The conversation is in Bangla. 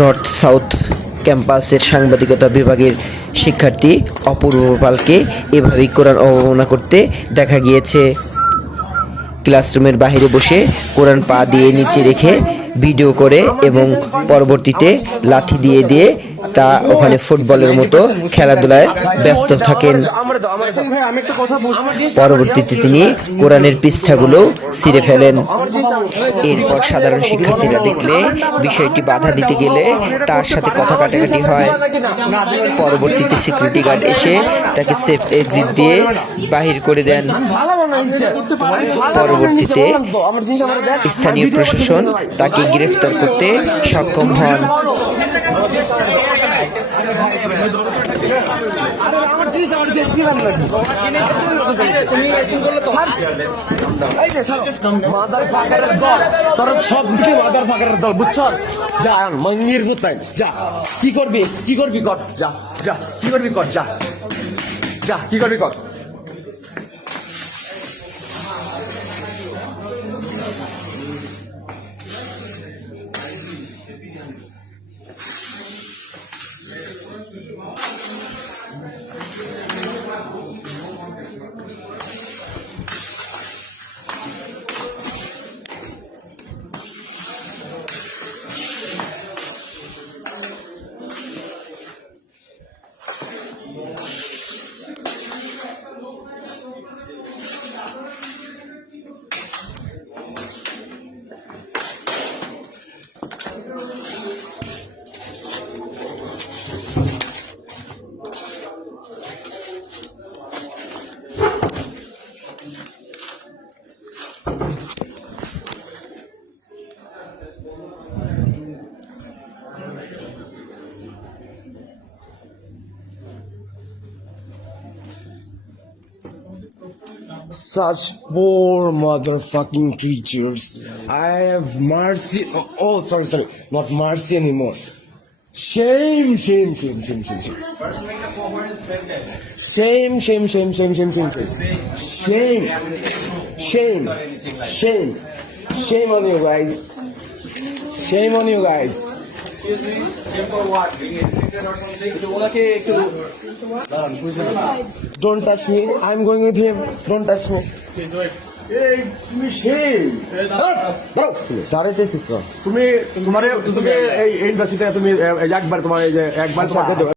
নর্থ সাউথ ক্যাম্পাসের সাংবাদিকতা বিভাগের শিক্ষার্থী অপূর্ব পালকে এভাবেই কোরআন অবমাননা করতে দেখা গিয়েছে। ক্লাসরুমের বাইরে বসে কোরআন পা দিয়ে নিচে রেখে ভিডিও করে এবং পরবর্তীতে লাঠি দিয়ে দিয়ে তা ওখানে ফুটবলের মতো খেলাধুলায় ব্যস্ত থাকেন। পরবর্তীতে তিনি কোরআনের পৃষ্ঠাগুলো ছিঁড়ে ফেলেন। এরপর সাধারণ শিক্ষার্থীরা দেখলে বিষয়টি বাধা দিতে গেলে তার সাথে কথা কাটাকাটি হয়। পরবর্তীতে সিকিউরিটি গার্ড এসে তাকে সেফ এক্সিট দিয়ে বাহির করে দেন। পরবর্তীতে স্থানীয় প্রশাসন তাকে গ্রেফতার করতে সক্ষম হন। কি করবি কর, যা যা, কি করবি কর, যা যা, কি করবি কর। Such poor motherfucking creatures. I have mercy. Oh, sorry. Not mercy anymore. Shame. Shame. Shame on you guys. Shame on you guys. Excuse me, shame for what? Being irritated or something? Don't touch me. I'm going with him. Don't touch me. Please wait. এই তুমি সেই দাঁড়াইতেছি তো। তুমি এই ইউনিভার্সিটিতে তুমি একবার তোমার এই যে একবার তোমাকে